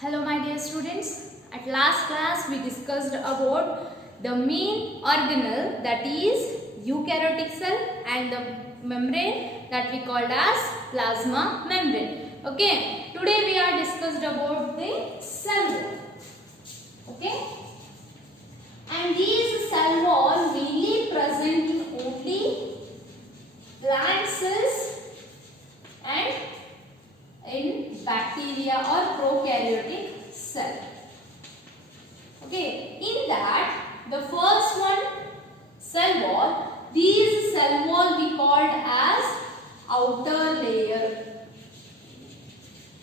Hello my dear students, at last class we discussed about the main organelle, that is eukaryotic cell, and the membrane that we called as plasma membrane. Okay, today we are discussed about the cell wall. Okay, and these cell wall mainly present in only plant cells and in bacteria or prokaryotic cell. Okay, in that the first one, cell wall, these cell wall we called as outer layer.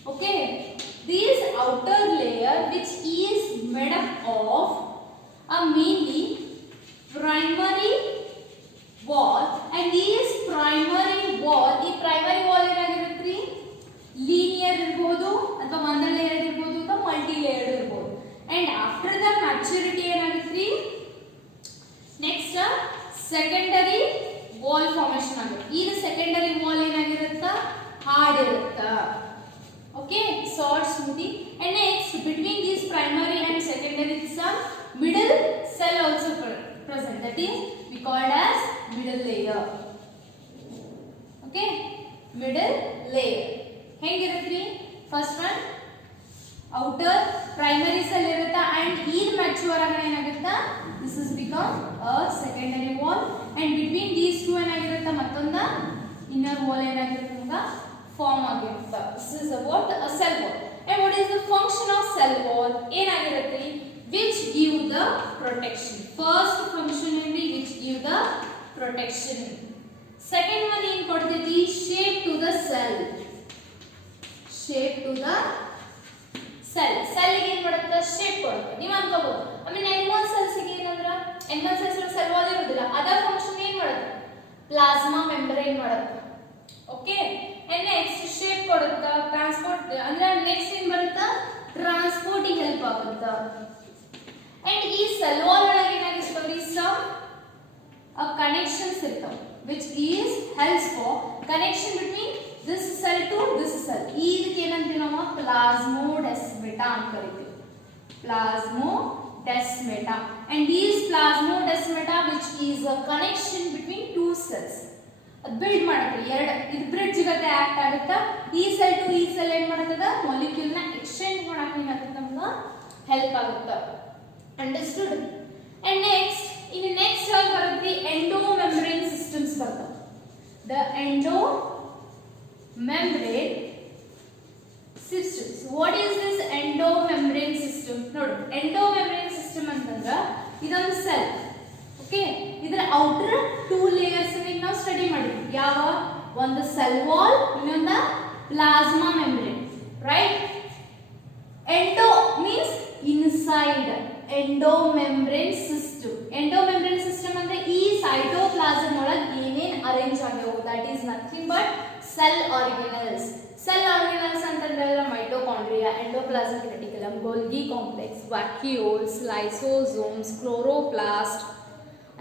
Okay, this outer layer which is made up of a mainly primary wall, and this primary wall ಏನಾಗಿರುತ್ತೆ? Linear ಇರಬಹುದು ಅಥವಾ ಒಂದೇ layer ಇರಬಹುದು ಅಥವಾ multi layer ಇರಬಹುದು. And after the maturity ಏನಾಗುತ್ತೆ? Next secondary wall formation ಆಗುತ್ತೆ. ಈ ಸೆಕೆಂಡರಿ ವಾಲ್ ಏನಾಗಿರುತ್ತೆ? ಹಾರ್ಡ್ ಇರುತ್ತೆ. Okay, soft smoothie. And next between this primary and secondary some middle cell also present, that is we called as middle layer. Okay, middle layer ಹೆಂಗಿರುತ್ತೆ? First one outer primary cell ಇರುತ್ತೆ, and ಇದು mature ಆಗೋಣ ಏನಾಗುತ್ತೆ? This is become a secondary wall, and between these two ಏನಾಗಿರುತ್ತೆ? ಮತ್ತೊಂದು inner wall ಏನಾಗಿರುತ್ತೆ? ನಮಗೆ form ಆಗಿರುತ್ತೆ. This is about a cell wall. And what is the function of cell wall? ಏನಾಗಿರುತ್ತೆ? which give the protection. First function is which give the protection. Second one in ಕೊಡ್ತೈತಿ shape to the cell. Shape to the cell. Cell ಗೆ ಏನು ಮಾಡುತ್ತೆ? shape ಕೊಡುತ್ತೆ. ನೀವು ಅನ್ಕೋಬಹುದು, I mean animal cells ಗೆ ಏನಂದ್ರ animal cells cell wall ಇರುವುದಿಲ್ಲ, ಅದರ ಫಂಕ್ಷನ್ ಏನು ಮಾಡುತ್ತೆ? ಪ್ಲಾಸ್ಮಾ ಮೆಂಬ್ರೇನ್ ಮಾಡುತ್ತೆ. ಓಕೆ, and next shape ಕೊಡುತ್ತೆ, ಟ್ರಾನ್ಸ್ಪೋರ್ಟ್ ಅಂದ್ರೆ ನೆಕ್ಸ್ಟ್ ಏನು ಬರುತ್ತೆ? ಟ್ರಾನ್ಸ್ಪೋರ್ಟಿಂಗ್ ಹೆಲ್ಪ್ ಆಗುತ್ತೆ. And ಈ cell wall ಒಳಗೆ ಏನಾಗಿರ್ತವೆ? some connections ಇರ್ತವೆ which is helps for connection between this cell to this cell. ಇದಕ್ಕೆ ಏನಂತೀವಿ ನಾವು? ಪ್ಲಾಸ್ಮೋಡೆಸ್ಮಾಟಾ ಅಂತ ಕರೀತೀವಿ. ಪ್ಲಾಸ್ಮೋಡೆಸ್ಮಾಟಾ. and these plasmodesmata which is a connection between two cells. ಅದು ಬಿಲ್ಡ್ ಮಾಡುತ್ತೆ. ಇದು ಬ್ರಿಡ್ಜ್ ಜೊತೆ ಆಕ್ಟ್ ಆಗುತ್ತೆ. ಈ ಸೆಲ್ ಟು ಈ ಸೆಲ್ ಏನು ಮಾಡುತ್ತದೆ? ಮಾಲಿಕ್ಯೂಲ್ ನ ಎಕ್ಸ್ಚೇಂಜ್ ಮಾಡಕ್ಕೆ ಏನಾಗುತ್ತೆ? ನಮಗೆ ಹೆಲ್ಪ್ ಆಗುತ್ತೆ. Understood? And next, in the next one ಬರುತ್ತೆ endomembrane systems ಬರ್ತವೆ. The endomembrane systems. What is this endomembrane system? ನೋಡಿ, endomembrane system ಅಂತಂದ್ರೆ ಇದೊಂದು ಸೆಲ್. ಓಕೆ, ಇದರ ಔಟರ್ ಟೂ ಲೇಯರ್ಸ್ ನಾವು ಸ್ಟಡಿ ಮಾಡಿದ್ವಿ. ಯಾವ? ಒಂದು ಸೆಲ್ ವಾಲ್, ಇನ್ನೊಂದು plasma membrane. Right? Endo means inside. Endomembrane system. Endomembrane system ಅಂದ್ರೆ ಈ ಸೈಟೋಪ್ಲಾಸಮ್ ಒಳಗೆ ಏನೇನ್ ಅರೇಂಜ್ ಆಗ್ಯಾವು? That is nothing but cell organelles. Cell organelles ಅಂತಂದ್ರೆ mitochondria, endoplasmic reticulum, Golgi complex, vacuoles, lysosomes, chloroplast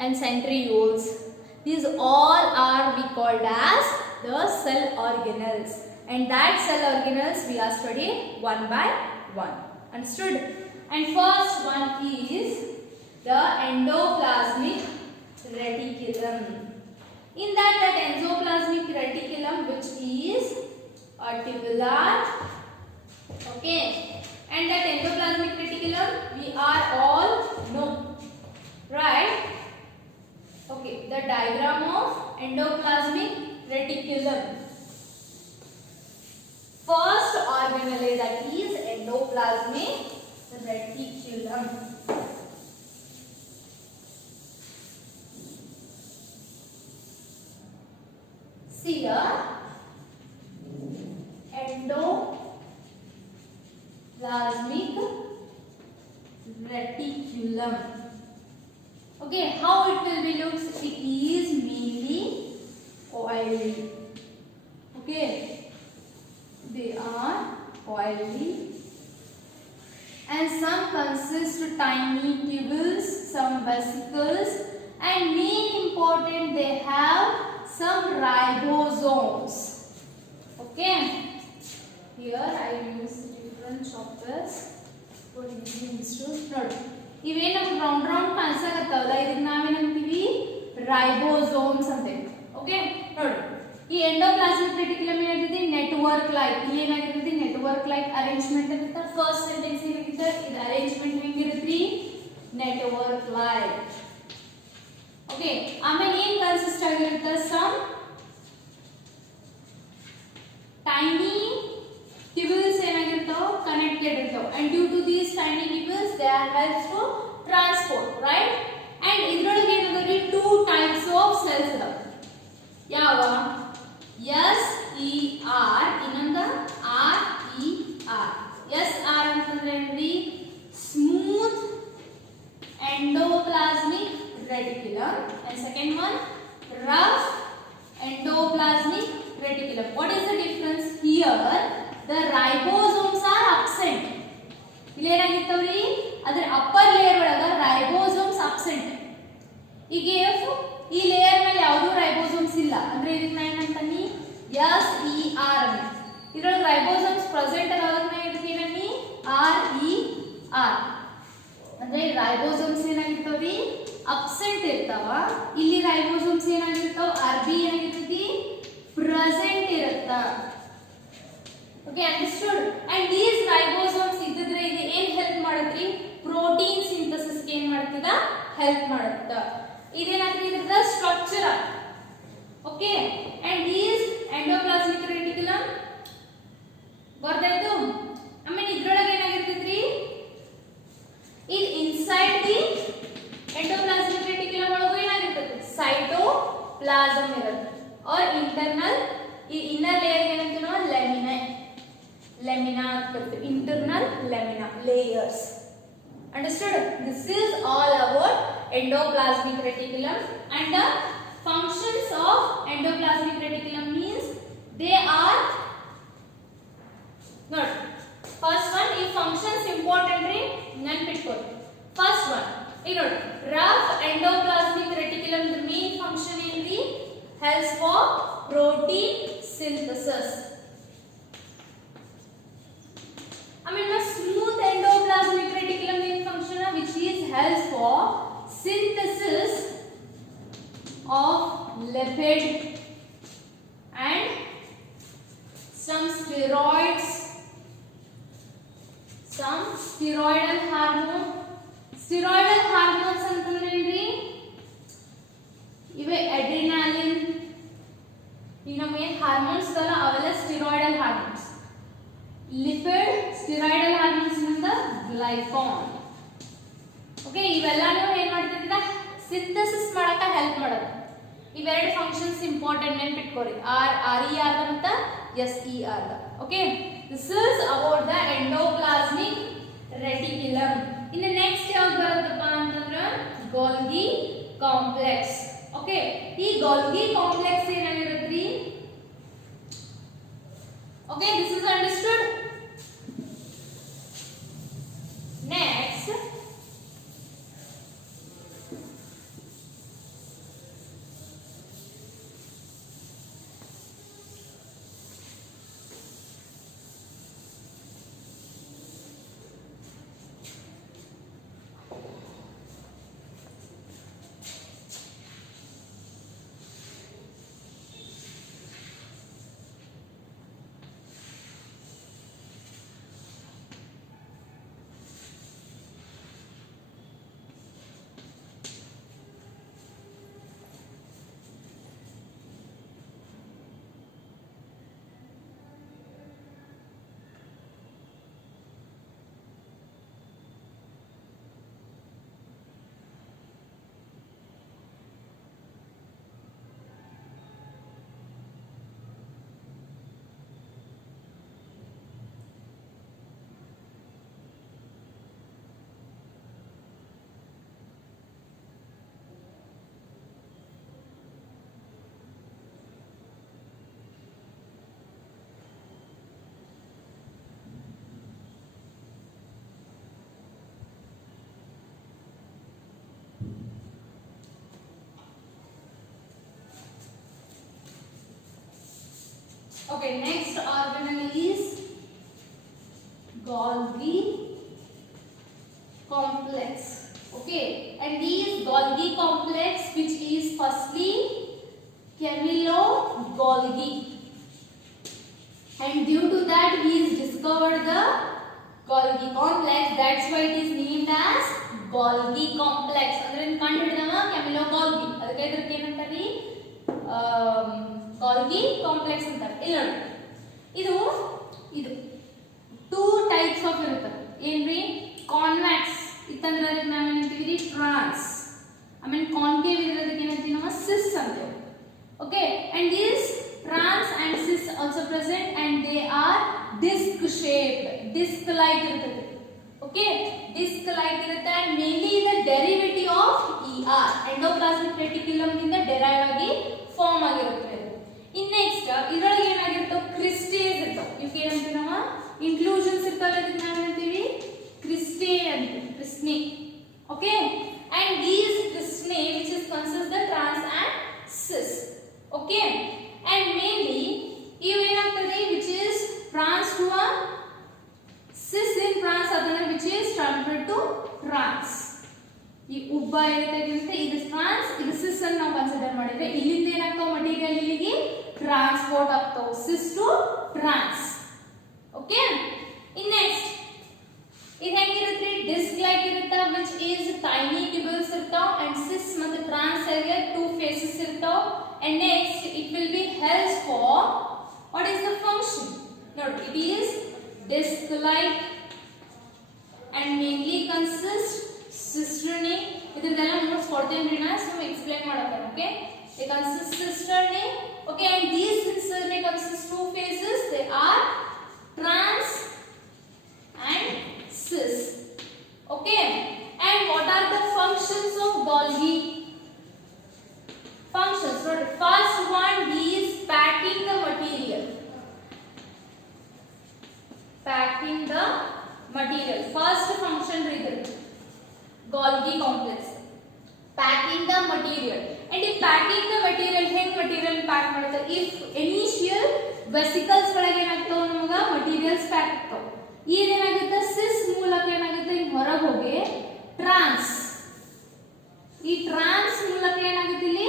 and centrioles. These all are we called as the cell organelles, and that cell organelles we are studying one by one. Understood? And first one is the endoplasmic reticulum. In that endoplasmic reticulum which is a tubular, okay, and that endoplasmic reticulum we are all know, right? Okay, the diagram of endoplasmic reticulum. First organelle, that is endoplasmic reticulum. See here, endoplasmic reticulum. Okay, how it will be looks? It is mainly oily. Okay, they are oily, and some consist tiny tubules, some vesicles, and main important they have some ribosomes. Okay, here I use different important chapters for easy understood. ನೋಡಿ ಇವೇನು round round ಕಾಣಿಸಾಕತ್ತಾವಲ್ಲ ಇದಕ್ಕೆ ನಾವೇನಂತೀವಿ ribosomes ಅಂತೇವೆ. Okay ನೋಡಿ ಈ endoplasmic reticulum ಏನಾಗಿದೆ network like ಏನಾಗಿರ್ತದೆ network like arrangement ಇರುತ್ತೆ. First sentence ಏನಾಗಿದೆ ಇದು ಅರೇಂಜ್ಮೆಂಟ್ ಹೆಂಗಿರುತ್ತೆ ನೆಟ್ವರ್ಕ್ ಲೈಕ್. ಓಕೆ ಆಮೇಲೆ ಏನು ಕನ್ಸಿಸ್ಟ್ ಆಗಿರುತ್ತೆ ಸಮ್ tiny tubules ಏನಾಗಿರ್ತಾವ connected ಇರ್ತಾವ and due to these tiny tubules they are helps to transport right and ಇದರೊಳಗೆ ಏನಂದ್ರೆ two types of cells ಇದಾವ ಯಾವ S E R ಇನ್ನೊಂದ R E R. S R ಅಂತಂದ್ರೆ ಏನ್ರಿ smooth endoplasmic reticulum and second one rough endoplasmic reticulum. What is the difference here? The ribosomes are absent. ಇಲ್ಲಿ ಏನಾಗಿರ್ತವ್ರಿ ಅದರ upper layer ಒಳಗ ribosomes absent. ಈಗ ಈ ಲೇಯರ್ ಮೇಲೆ ಯಾವುದು ರೈಬೋಸೋಮ್ಸ್ ಇಲ್ಲ ಅಂದ್ರೆ ಇದನ್ನ ಏನಂತಾನಿ S E R ಅಂತ. ಇದರೊಳಗೆ ರೈಬೋಸೋಮ್ಸ್ ಪ್ರೆಸೆಂಟ್ ಆಗೋದನ್ನ ಇದಕ್ಕೇನಂತಾನಿ R E R ಅಂದ್ರೆ ರೈಬೋಸೋಮ್ಸ್ ಏನಾಗಿರ್ತಾವ್ರಿ ಅಬ್ಸೆಂಟ್ ಇರ್ತಾವ. ಇಲ್ಲಿ ರೈಬೋಸೋಮ್ಸ್ ಏನಾಗಿರ್ತಾವ RB ಏನಾಗಿರ್ತೈತಿ present ಇರುತ್ತಾ. Okay understood. And these ribosomes ಇದ್ದಿದ್ರೆ ಇದು ಏನು ಹೆಲ್ಪ್ ಮಾಡುತ್ರಿ ಪ್ರೋಟೀನ್ ಸಿಂಥಸಿಸ್ ಗೆ ಏನು ಮಾಡ್ತದ ಹೆಲ್ಪ್ ಮಾಡುತ್ತಾ. ಇದೇನಾದ್ರೂ ಇದ್ರದ structure. Okay and these endoplasmic reticulum ಬರ್ದಾಯ್ತು. ಆಮೇಲೆ ಇದ್ರೊಳಗೆ ಏನಾಗಿರ್ತೈತ್ರಿ ಇದು ಇನ್ಸೈಡ್ ದಿ ಎಂಡೋಪ್ಲಾಸ್ಮಿಕ್ ರೆಟಿಕ್ಯುಲಮ್ ಒಳಗೂ ಏನಾಗಿರ್ತೈತಿ ಸೈಟೋಪ್ಲಾಸಮ್ ಇರುತ್ತೆ और इंटरनल इनर लेयर ಏನಂತೀವಿ ನಾವು ಲ್ಯಾಮಿನಾ ಅಂತ ಕರಿತೀವಿ internal lamina layers. Understood. This is all about endoplasmic reticulum and the functions of endoplasmic reticulum means they are ನೋಡಿ ಫಸ್ಟ್ ಒನ್ ಈ ಫಂಕ್ಷನ್ಸ್ ಇಂಪಾರ್ಟೆಂಟ್ ರೀ ನೆನಪಿಟ್ಕೊಳ್ಳಿ. ಫಸ್ಟ್ ಒನ್ ಈಗ ನೋಡಿ rough endoplasmic reticulum the main function ಏನ್ರಿ helps for protein synthesis. I mean the smooth endoplasmic reticulum main function which is helps for synthesis of lipid and some steroids, some steroidal hormone. Steroidal hormones ಅಂತಂದ್ರೆ ಏನ್ರಿ ಇವೆ adrenaline ಈಗ ನಮ್ಮ ಏನು hormones ಅಲ್ಲ ಅವೆಲ್ಲ steroidal hormones. Lipid steroidal hormones ಇಂದ glycan. Okay ಇವೆಲ್ಲಾನು ಏನು ಮಾಡ್ತಿದ್ದ ಸಿಂಥಸಿಸ್ ಮಾಡಕ ಹೆಲ್ಪ್ ಮಾಡೋದು. ಇವೆರಡು ಫಂಕ್ಷನ್ಸ್ ಇಂಪಾರ್ಟೆಂಟ್ ನೆನಪಿಟ್ಕೋರಿ ಆರ್ ಇ ಆರ್ ಮತ್ತು S E R. Okay this is about the endoplasmic reticulum. ಇನ್ನು ನೆಕ್ಸ್ಟ್ ಯಾವ್ದು ಬರುತ್ತಪ್ಪ ಅಂತಂದ್ರೆ ಗೋಲ್ಗಿ ಕಾಂಪ್ಲೆಕ್ಸ್. ಓಕೆ ಈ ಗೋಲ್ಗಿ ಕಾಂಪ್ಲೆಕ್ಸ್ ಏನಾಗಿರುತ್ತ್ರಿ okay this is understood. Next Okay, next organelle is Golgi complex. Okay, and these Golgi complex, which is firstly Camillo Golgi, and due to that he is discovered the Golgi complex. That's why it is named as Golgi complex. ಅಂದ್ರೆ ಕಂಡು ಹಿಡಿದವ Camillo Golgi. ಅದಕ್ಕೆ ಇದಕ್ಕೆ ಏನಂತಾರಿ Golgi complex ಅಂತಾರೆ. ಇಲ್ಲ ಇದು two types of ಇರುತ್ತೆ. ಏನ್ರಿ convex ಇತ್ತಂದ್ರೆ ಅದಕ್ಕೆ ನಾವು ಏನಂತೀವಿ ಟ್ರಾನ್ಸ್. ಆಮೇಲೆ ಕಾನ್ಕೇವ್ ಇರೋದಕ್ಕೆ ಏನಂತೀವಿ ನಾವು ಸಿಸ್ ಅಂತೇವೆ. Okay, and these trans and cis also present, and they are disc shaped, disc like irutte. Okay, disc like irutte, and mainly the derivative of ER, endoplasmic reticulum ginda derive agi form ಆಗಿರುತ್ತೆ. In next ಇದರೊಳಗೆ ಏನಾಗಿರುತ್ತೆ ಕ್ರಿಸ್ಟೇಸ್ ಇರ್ತಾವ. ಇವಕ್ಕೆ ಏನಂತೀವಿ ನಾವು inclusions ಇರ್ತಾವೆ. ಅದಕ್ಕೆ ನಾವು ಏನಂತೀವಿ ಕ್ರಿಸ್ಟೇ ಅಂತ, ಕ್ರಿಸ್ನೆ. Okay, and these ಕ್ರಿಸ್ನೆ which is consists the trans and cis. Okay, and mainly ಇವು ಏನಾಗ್ತದೆ which is trans to a cis in trans ಅದನ್ನ which is transferred to trans. ಈ ಉಬ್ಬ ಏನಾಗುತ್ತೆ ಇದು ಟ್ರಾನ್ಸ್ ಇದು ಸಿಸ್ ಅನ್ನು ನಾವು ಕನ್ಸಿಡರ್ ಮಾಡಿದ್ರೆ ಇಲ್ಲಿಂದ ಏನಾಗ್ತಾವ ಮಟೀರಿಯಲ್ ಇಲ್ಲಿಗೆ ಟ್ರಾನ್ಸ್ಪೋರ್ಟ್ ಆಗ್ತಾವ cis to trans. Okay, in next ಇದು ಹೆಂಗಿರುತ್ತೆ ಡಿಸ್ಕ್ ಲೈಕ್ ಇರುತ್ತೆ which is tiny tubules ಇರ್ತಾವ, and cis ಮತ್ತು ಟ್ರಾನ್ಸ್ ಗೆ two faces ಇರ್ತಾವ. And next it will be held for what is the function? Note it is disc like and mainly consists cisternae. ಇದೆಲ್ಲ notes ಕೊಡ್ತೇನೆ ನಾ, so explain ಮಾಡಬೇಕು. Okay, they consist cisternae. Okay, and these cisternae consist two phases. They are trans and cis. Okay, and what are the functions of Golgi? Functions. So first one is packing the material. Packing the material. First function is Golgi complex. Packing the material. And if packing the material, hang material pack ಮಾಡುತ್ತೆ. If initial vesicles ಒಳಗೆ ಏನಾಗ್ತಾವ ನಮಗೆ materials pack ಆಗ್ತಾವ. ಈಗ ಏನಾಗುತ್ತೆ cis ಮೂಲಕ ಏನಾಗುತ್ತೆ ಹೊರಗೆ ಹೋಗಿ ಟ್ರಾನ್ಸ್. ಈ ಟ್ರಾನ್ಸ್ ಮೂಲಕ ಏನಾಗುತ್ತೆ ಇಲ್ಲಿ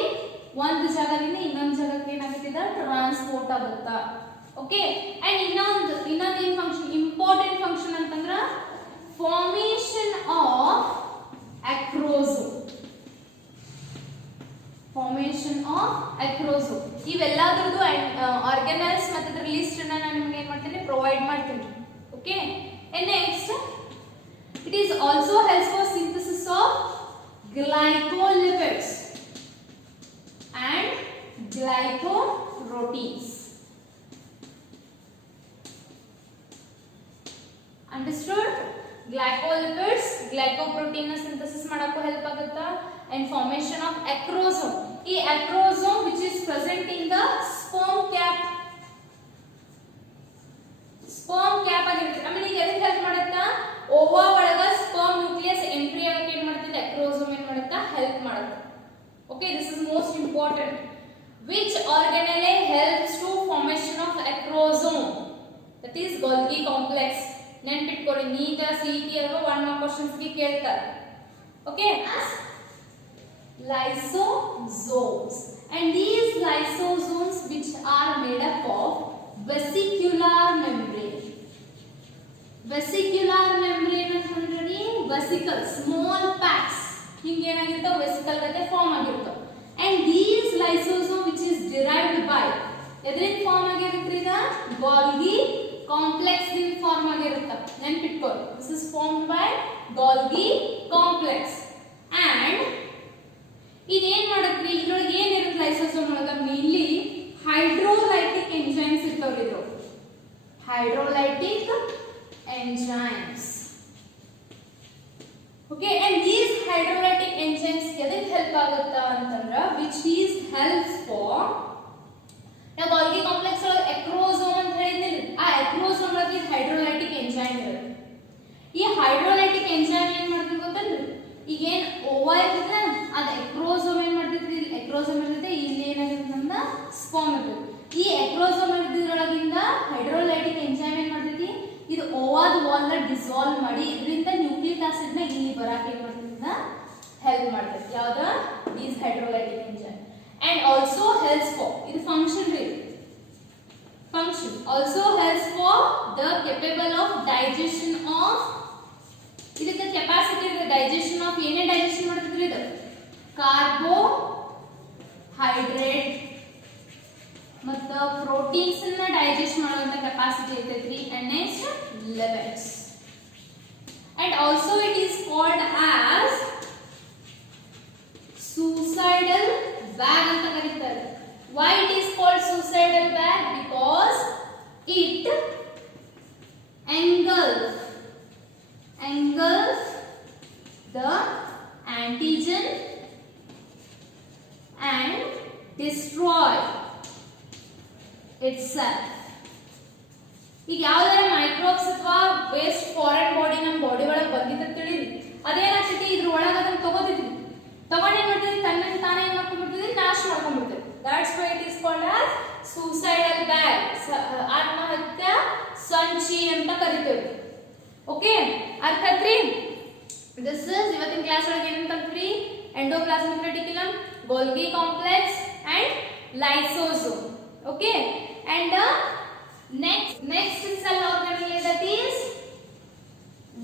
ಒಂದು ಜಾಗದಿಂದ ಇನ್ನೊಂದು ಜಾಗಕ್ಕೆ ಏನಾಗುತ್ತೆ ಟ್ರಾನ್ಸ್ಪೋರ್ಟ್ ಆಗುತ್ತಾ. ಓಕೆ, ಅಂಡ್ ಇನ್ನೊಂದು ಏನ್ ಫಂಕ್ಷನ್ ಇಂಪಾರ್ಟೆಂಟ್ ಫಂಕ್ಷನ್ ಅಂತಂದ್ರ formation of acrosome. Formation of acrosome ಇವೆಲ್ಲದರದ್ದು ಆರ್ಗನಲ್ಸ್ ಮತ್ತೆ ಅದರ ಲಿಸ್ಟ್ ಅನ್ನ ನಾನು ನಿಮಗೆ ಏನು ಮಾಡ್ತೀನಿ ಪ್ರೊವೈಡ್ ಮಾಡ್ತೀನಿ. Okay, and next it is also helps for synthesis of glycolipids and glycoproteins. Understood? Glycolipids, glycoprotein synthesis ಮಾಡಕ್ಕೆ ಹೆಲ್ಪ್ ಆಗುತ್ತಾ, and formation of acrosome. ಈ acrosome which is present in the sperm cap. Sperm cap ಆಗಿರುತ್ತೆ. ಆಮೇಲೆ ಈಗ ಎದಕ್ಕೆ help ಮಾಡುತ್ತಾ ಓವಾ ಒಳಗ sperm nucleus entry ಆಗಕ್ಕೆ ಏನು ಮಾಡುತ್ತೆ acrosome ಏನು ಮಾಡುತ್ತಾ ಹೆಲ್ಪ್ ಮಾಡುತ್ತೆ. Okay, this is most important. Which organelle helps to formation of acrosome? That is Golgi complex. ನೆನಪಿಟ್ಕೊಳ್ಳಿ, ನೀಟ ಸಿಇಟಿ ಅವರು 1 ಮಾರ್ಕ್ ಕ್ವೆಶ್ಚನ್ಸ್ ಗೆ ಕೇಳ್ತಾರೆ. Okay, lysosomes. And these lysosomes which are made up of vesicular membrane. Vesicular membrane ಅಂತಂದ್ರೆ vesicles, small packs. ಹಿಂಗೆ ಏನಾಗಿರ್ತಾವ vesicle ಗತೆ form ಆಗಿರ್ತಾವ. and these lysosome which is derived by ಎದರಿಂದ ಫಾರ್ಮ್ ಆಗಿರುತ್ತೆ ಈಗ Golgi complex ದಿಂದ ಫಾರ್ಮ್ ಆಗಿರುತ್ತೆ. ನೆನಪಿಟ್ಕೊಳ್ಳಿ, this is formed by Golgi complex. and ಇದೇನ್ ಮಾಡುತ್ತೆ ಇದರೊಳಗೆ ಏನಿರುತ್ತೆ ಲೈಸೋಸೋಮ್ ಒಳಗೆ ಮೇನ್ಲಿ ಹೈಡ್ರೋಲೈಟಿಕ್ ಎಂಜೈಮ್ಸ್ ಇರ್ತಾವ. ಇದು hydrolytic enzymes. Okay, and these hydrolytic enzymes ಎದಕ್ಕೆ ಹೆಲ್ಪ್ ಆಗುತ್ತಾ ಅಂತಂದ್ರೆ which is helps for ನಾವು Golgi complex ಒಳಗೆ acrosome ಅಂತ ಹೇಳಿದ್ನಿಲ್ಲ, ಆ acrosome ಒಳಗೆ ಹೈಡ್ರೋಲೈಟಿಕ್ ಎಂಜೈಮ್ ಇರುತ್ತೆ. ಈ ಹೈಡ್ರೋಲೈಟಿಕ್ ಎಂಜೈಮ್ ಏನ್ ಮಾಡ್ತೀವಿ ಗೊತ್ತಂದ್ರೆ ಈಗ ಏನ್ ಓವಾ ಇರುತ್ತೆ ಅದ acrosome ಏನ್ ಮಾಡ್ತಿದ್ರಿ, acrosome ಇರುತ್ತೆ ಇಲ್ಲಿ ಏನಾಗಿರುತ್ತೆ ಅಂದ್ರೆ ಸ್ಪರ್ಮ್ ಇರುತ್ತೆ. ಈ acrosome also helps for the capable of digestion of ಇದಕ್ಕೆ ಕೆಪಾಸಿಟಿ ಇದೆ ಡೈಜೆಷನ್ ಆಫ್ ಏನೇ ಡೈಜೆಷನ್ ಮಾಡ್ತಿದ್ರಿ ಇದು ಕಾರ್ಬೋಹೈಡ್ರೇಟ್ ಮತ್ತು ಪ್ರೋಟೀನ್ಸ್ ಅನ್ನ ಡೈಜೆಸ್ಟ್ ಮಾಡುವಂತ capacity ಇರ್ತೈತ್ರಿ and next lipids and also it is called as suicidal bag ಅಂತ ಕರೀತಾರೆ. Why it is called suicidal bag? Because it engulfs the antigen and destroy itself. ಈಗ ಯಾವ್ದಾರ ಮೈಕ್ರೋಬ್ಸ್ ಅಥವಾ ವೇಸ್ಟ್ ಫಾರಿನ್ ಬಾಡಿ ನಮ್ಮ body ಒಳಗೆ ಬಂದಿದೆ ಅಂತ ತಿಳಿದ್ರಿ ಅದೇನಾಗ್ತೈತಿ ಇದ್ರ ಒಳಗೆ ಅದನ್ನ ತಗೋತಿದ್ವಿ ತಗೊಂಡು ಏನ್ ಮಾಡ್ತೈತಿ ತನ್ನ ತಾನೇ ಏನ್ ಮಾಡ್ಕೊಂಡ್ಬಿಡ್ತೈತಿ ನಾಶ ಮಾಡ್ಕೊಂಡ್ಬಿಡ್ತೈತಿ. That's why it is called as suicidal bag ಆತ್ಮಹತ್ಯಾ ಸಂಚಿ ಅಂತ ಕರಿತೇವೆ. ಓಕೆ ಅರ್ಥ ಆಯ್ತ್ರಿ? ದಿಸ್ ಇಸ್ ಇವತ್ತಿನ ಕ್ಲಾಸ್ ಒಳಗೆ ಏನೇನು ಕಲ್ತ್ರಿ? Endoplasmic reticulum, Golgi complex and lysosome. Okay and next cell organelle that is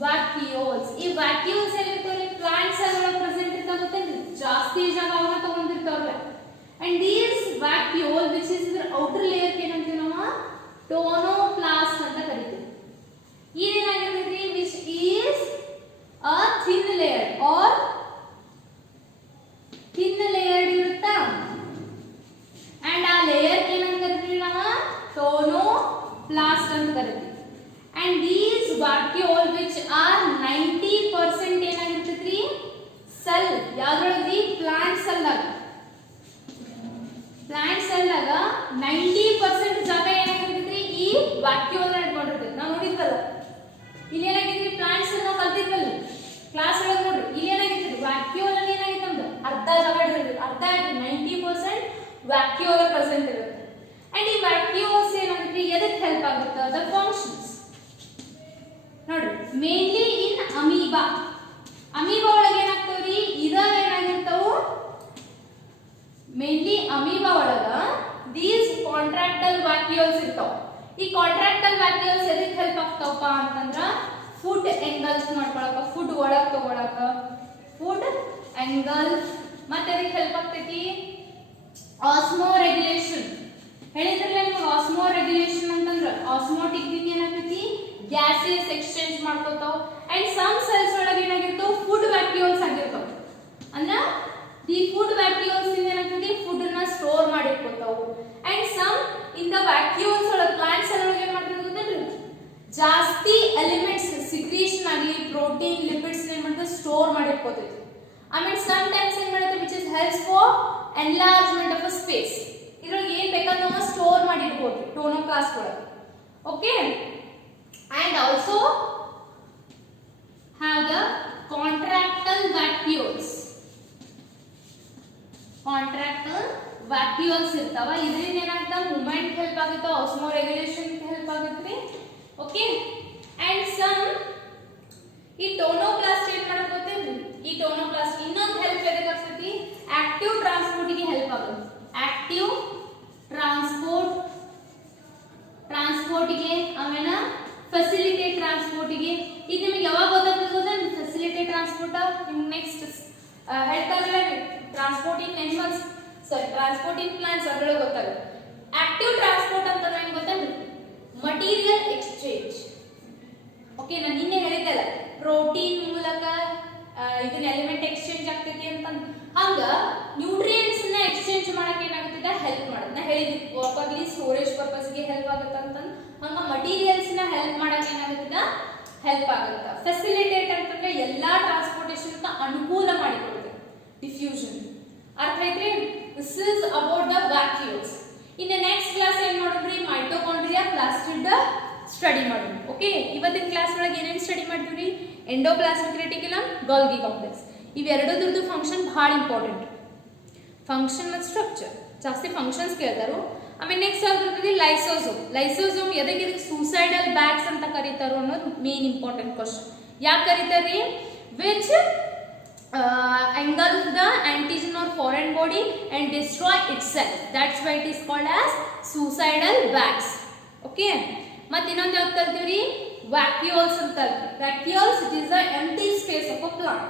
vacuoles. ಈ vacuoles ಎಲ್ಲಿರ್ತಾವೆ? ಪ್ಲಾಂಟ್ ಸೆಲ್ ಒಳಗೆ ಪ್ರೆಸೆಂಟ್ ಇರ್ತಾವ ಗೊತ್ತೇನ್ರಿ? ಜಾಸ್ತಿ ಜಾಗ ಅವನ್ನ ತಗೊಂಡಿರ್ತಾವ್ರೆ. and these vacuole which is the outer layer ಏನಂತೀವಿ ನಾವು ಟೋನೋಪ್ಲಾಸ್ಟ್ ಅಂತ ಕರಿತೀವಿ. ಇದೇನಾಗಿರ್ತೈತಿ? which is a thin layer or thin layer ಇರುತ್ತಾ and ಆ ಲೇಯರ್ ಏನಂತ ಕರಿತೀವಿ ನಾವು? ಟೋನೋಪ್ಲಾಸ್ಟ್ ಅಂತ ಕರಿತೀವಿ. and these vacuole which are 90% ಏನಾಗಿರ್ತೈತ್ರಿ? ಸೆಲ್ ಯಾವ್ದ್ರೊಳಗ್ರಿ? ಪ್ಲಾಂಟ್ ಸೆಲ್ ದಾಗ 90% ಜಾಗ ಏನಾಗಿರ್ತೈತ್ರಿ? ಈ ವ್ಯಾಕ್ಯೂಲ್ ಇಟ್ಕೊಂಡಿರ್ತೈತಿ. ನಾವು ನೋಡಿದ್ವಲ್ಲ ಇಲ್ಲಿ ಏನಾಗಿದ್ರಿ? ಪ್ಲಾಂಟ್ ಸೆಲ್ ನಾವು ಕಲ್ತಿದ್ವಲ್ಲ ಕ್ಲಾಸ್ ಒಳಗೆ ನೋಡ್ರಿ ಇಲ್ಲಿ ಏನಾಗಿತ್ತು? ವ್ಯಾಕ್ಯೂಲ್ ಅಲ್ಲಿ ಏನಾಗಿತ್ತು? ನಮ್ದು ಅರ್ಧ ಜಾಗ ಇರ್ತೈತಿ. ಅರ್ಧ 90% ವ್ಯಾಕ್ಯೂಲ್ ಪ್ರೆಸೆಂಟ್ ಇರುತ್ತೆ. and ಈ ವ್ಯಾಕ್ಯೂಲ್ಸ್ ಏನಾಗುತ್ತೆ? ಎದಕ್ಕೆ ಹೆಲ್ಪ್ ಆಗುತ್ತೆ? ದ ಫಂಕ್ಷನ್ಸ್ ನೋಡ್ರಿ ಮೇನ್ಲಿ ಇನ್ ಅಮೀಬಾ. ಅಮೀಬಾ ಒಳಗೆ ಏನಾಗ್ತಾವ್ರಿ? ಇದಾಗ ಏನಾಗಿರ್ತಾವು? ಮೇನ್ಲಿ ಅಮೀಬಾ ಒಳಗ ದೀಸ್ ಕಾಂಟ್ರಾಕ್ಟಲ್ ವ್ಯಾಕ್ಯೂಲ್ಸ್ ಇರ್ತಾವ. ಈ ಕಾಂಟ್ರಾಕ್ಟಲ್ ವ್ಯಾಕ್ಯೂಲ್ಸ್ ಎದಕ್ಕೆ ಹೆಲ್ಪ್ ಆಗ್ತಾವಪ್ಪ ಅಂತಂದ್ರ ಫುಡ್ ಎಂಗಲ್ಸ್ ಮಾಡ್ಕೊಳಕ, ಫುಡ್ ಒಳಗ್ ತಗೊಳಕ, ಫುಡ್ ಎಂಗಲ್ಸ್. ಮತ್ತೆ ಎದಕ್ಕೆ ಹೆಲ್ಪ್ ಆಗ್ತೈತಿ? ಆಸ್ಮೋ ರೆಗ್ಯುಲೇಷನ್ ಹೇಳಿದ್ರಲ್ಲ ನಿಮಗೆ. ಆಸ್ಮೋ ರೆಗ್ಯುಲೇಷನ್ ಅಂತಂದ್ರ ಆಸ್ಮೋಟಿಕ್ ದಿಂದ ಏನಾಗ್ತೈತಿ? ಗ್ಯಾಸಸ್ ಎಕ್ಸ್ಚೇಂಜ್ ಮಾಡ್ಕೋತಾವ. ಅಂಡ್ ಸಮ್ ಸೆಲ್ಸ್ ಒಳಗೆ ಏನಾಗಿರ್ತಾವ? ಫುಡ್ ವ್ಯಾಕ್ಯೂಲ್ಸ್ ಆಗಿರ್ತಾವ. ಅಂದ್ರ ಈ ಫುಡ್ ವ್ಯಾಕ್ಯೂಲ್ಸ್ ಇಂದ ಏನಾಗ್ತೈತಿ? ಫುಡ್ ನ ಸ್ಟೋರ್ ಮಾಡಿಟ್ಕೋತಾವು. And some in the vacuoles ಒಳಗೆ ಪ್ಲಾಂಟ್ ಸೆಲ್ ಒಳಗೆ ಏನ್ ಮಾಡ್ತೈತಿ ಗೊತ್ತೇನ್ರಿ? ಜಾಸ್ತಿ ಎಲಿಮೆಂಟ್ಸ್ ಸಿಕ್ರೀಷನ್ ಆಗಿ ಪ್ರೋಟೀನ್ ಲಿಪಿಡ್ಸ್ ಏನ್ ಮಾಡ್ತೈತಿ? ಸ್ಟೋರ್ ಮಾಡಿಟ್ಕೋತೈತಿ. ಆಮೇಲೆ ಸಮ್ ಟೈಮ್ಸ್ ಏನ್ ಮಾಡುತ್ತೆ? Which is helps for enlargement of a space. ಇದ್ರೊಳಗೆ ಏನ್ ಬೇಕಾದ್ರೂ ನಾವು ಸ್ಟೋರ್ ಮಾಡಿ ಇಟ್ಕೋತೀವಿ ಟೋನೋಪ್ಲಾಸ್ಟ್ ಒಳಗೆ. Okay and also have the contractile vacuoles. contractile vacuoles ಇರ್ತಾವ. ಇದರಿಂದ ಏನಾಗುತ್ತೆ? ಮೂವ್ಮೆಂಟ್ ಹೆಲ್ಪ್ ಆಗುತ್ತೆ, ಆಸ್ಮೋ ರೆಗ್ಯುಲೇಷನ್ ಹೆಲ್ಪ್ ಆಗುತ್ತೆ. ಓಕೆ and some ಈ ಟೋನೋಪ್ಲಾಸ್ಟ್ ಏನ್ ಮಾಡ್ಕೊತೇವೆ? ಈ ಟೋನೋಪ್ಲಾಸ್ಟ್ ಇನ್ನೊಂದು ಹೆಲ್ಪ್ ಎದಕ್ಕೆ ಆಗ್ತೈತಿ? ಆಕ್ಟಿವ್ ಟ್ರಾನ್ಸ್ಪೋರ್ಟ್ ಗೆ ಹೆಲ್ಪ್ ಆಗುತ್ತೆ. ಆಕ್ಟಿವ್ ಟ್ರಾನ್ಸ್ಪೋರ್ಟ್ ಗೆ ಆಮೇಲೆ ಫೆಸಿಲಿಟೇಟ್ ಟ್ರಾನ್ಸ್ಪೋರ್ಟ್ ಗೆ. ಇದು ನಿಮಗೆ ಯಾವಾಗ ಗೊತ್ತಾಗ್ತದೆ? ಫೆಸಿಲಿಟೇಟ್ ಟ್ರಾನ್ಸ್ಪೋರ್ಟ್ ನಿಮ್ಗೆ ನೆಕ್ಸ್ಟ್ ಹೇಳ್ತಾರಲ್ಲ ಟ್ರಾನ್ಸ್ಪೋರ್ಟಿಂಗ್ ಅನಿಮಲ್ಸ್ ಟ್ರಾನ್ಸ್ಪೋರ್ಟಿಂಗ್ ಪ್ಲಾಂಟ್ಸ್ ಅದರೊಳಗೆ ಗೊತ್ತಾಗುತ್ತೆ. ಆಕ್ಟಿವ್ ಟ್ರಾನ್ಸ್ಪೋರ್ಟ್ ಅಂತ ಏನು ಗೊತ್ತೇನ್ರಿ? Material exchange. ಓಕೆ ನಾನು ನಿನ್ನೆ ಹೇಳಿದ್ದಲ್ಲ ಪ್ರೋಟೀನ್ ಮೂಲಕ ಇದನ್ನ ಎಲಿಮೆಂಟ್ ಎಕ್ಸ್ಚೇಂಜ್ ಆಗ್ತೈತಿ ಅಂತ. ಹಂಗ ನ್ಯೂಟ್ರಿಯೆಂಟ್ಸ್ ನ ಎಕ್ಸ್ಚೇಂಜ್ ಮಾಡಕ್ಕೆ ಏನಾಗುತ್ತೆ? ಹೆಲ್ಪ್ ಮಾಡುತ್ತೆ. ನಾ ಹೇಳಿದ್ವಿ ಪ್ರಾಪರ್ಲಿ ಸ್ಟೋರೇಜ್ ಪರ್ಪಸ್ ಗೆ ಹೆಲ್ಪ್ ಆಗುತ್ತೆ ಅಂತ. ಹಂಗ ಮಟೀರಿಯಲ್ಸ್ ನ ಹೆಲ್ಪ್ ಮಾಡಕ್ಕೆ ಏನಾಗುತ್ತೆ? ಹೆಲ್ಪ್ ಆಗುತ್ತೆ. ಫೆಸಿಲಿಟೇಟ್ ಅಂತಂದ್ರೆ ಎಲ್ಲಾ ಟ್ರಾನ್ಸ್ಪೋರ್ಟೇಷನ್ ಅನುಕೂಲ ಮಾಡಿಕೊಡುತ್ತೆ. ಡಿಫ್ಯೂಷನ್ ಅರ್ಥ ಐತ್ರಿ? This is about the vacuoles. In next class ಏನ್ ಮಾಡೋದ್ರಿ? ಮೈಟೋಕಾಂಡ್ರಿಯಾ ಪ್ಲಾಸ್ಟಿಡ್ ಸ್ಟಡಿ ಮಾಡೋಣ. ಓಕೆ ಇವತ್ತಿನ ಕ್ಲಾಸ್ ಒಳಗೆ ಏನೇನು ಸ್ಟಡಿ ಮಾಡ್ತೀವಿ? Endoplasmic reticulum, Golgi complex. ಇವೆರಡರದ್ದು ಫಂಕ್ಷನ್ ಬಹಳ ಇಂಪಾರ್ಟೆಂಟ್. ಫಂಕ್ಷನ್ ಮತ್ತು ಸ್ಟ್ರಕ್ಚರ್ ಜಾಸ್ತಿ ಫಂಕ್ಷನ್ಸ್ ಕೇಳ್ತಾರು. ಆಮೇಲೆ ನೆಕ್ಸ್ಟ್ ಯಾವ್ದು? ಲೈಸೋಸೋಮ್. ಲೈಸೋಸೋಮ್ ಎದಕ್ಕೆ ಸೂಸೈಡಲ್ ಬ್ಯಾಗ್ಸ್ ಅಂತ ಕರೀತಾರೋ ಅನ್ನೋದು ಮೇನ್ ಇಂಪಾರ್ಟೆಂಟ್ ಕ್ವಶನ್. ಯಾಕೆ ಕರೀತಾರ್ರಿ? Which engulf the antigen or foreign body and destroy itself. That's why it is called as suicidal bags. Okay ಮತ್ತೆ ಇನ್ನೊಂದು ಯಾವ್ದು ಕಲ್ತೀವ್ರಿ ವ್ಯಾಕ್ಯೂಲ್ಸ್ ಅಂತ ಕಲ್ತೀವಿ vacuoles it is the empty space of a plant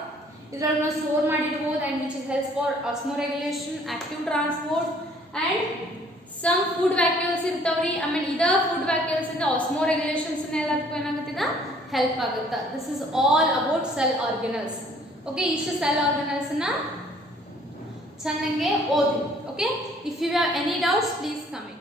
ಇದರಲ್ಲಿ ನಾವು ಸ್ಟೋರ್ ಮಾಡಿರಬಹುದು and which is helps for osmoregulation active transport and some food vacuoles ಇರ್ತಾವ್ರಿ ಆಮೇಲೆ ಇದ ಫುಡ್ ವ್ಯಾಕ್ಯೂಲ್ಸ್ ಇಂದ ಆಸ್ಮೋರೆಗ್ಯುಲೇಷನ್ಸ್ ಎಲ್ಲದಕ್ಕೂ ಏನಾಗುತ್ತಿದ ಹೆಲ್ಪ್ ಆಗುತ್ತೆ this is all about cell organelles okay ಇಷ್ಟು ಸೆಲ್ ಆರ್ಗನಲ್ಸ್ ನ ಚೆನ್ನಾಗಿ ಓದಿ okay if you have any doubts please comment